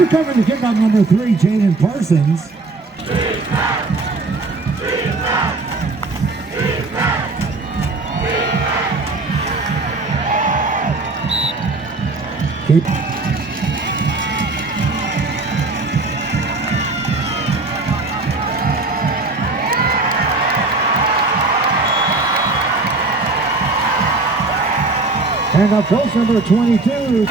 Recovering the kickoff, number 3, Jaden Parsons. And up close, number 22.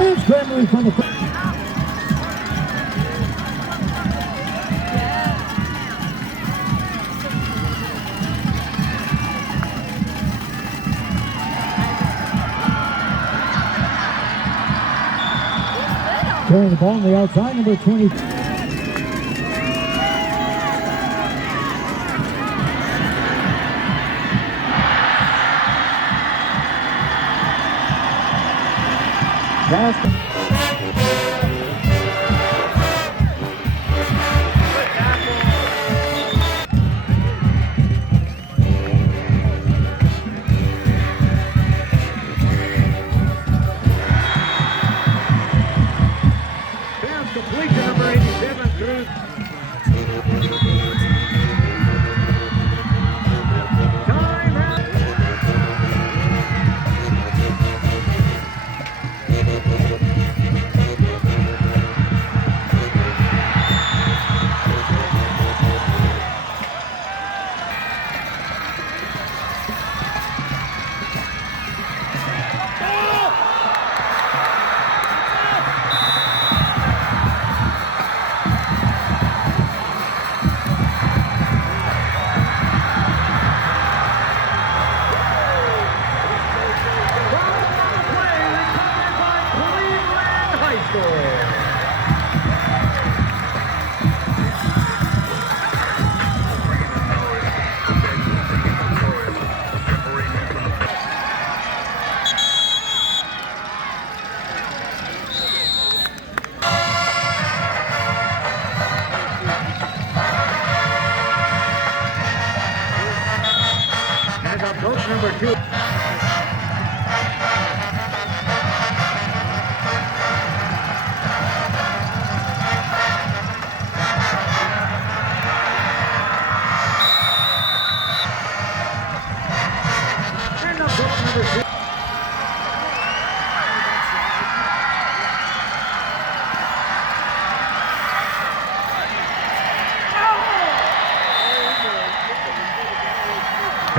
And scrambling from the carrying the ball on the outside, number 20. Pass. Complete to number 87 through. And up coach number 2. And up coach number 2.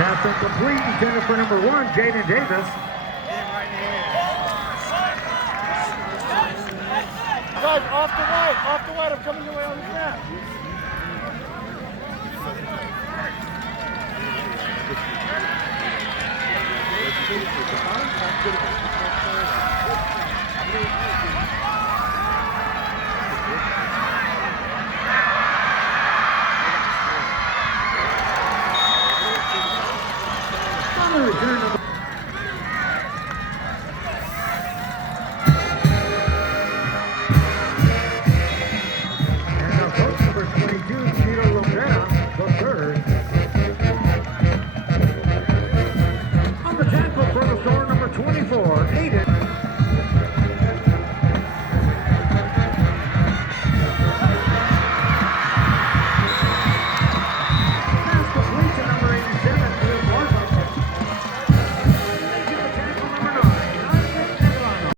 Pass incomplete, intended for number 1, Jaden Davis. Guys, off the white, I'm coming your way on the snap. On the return, number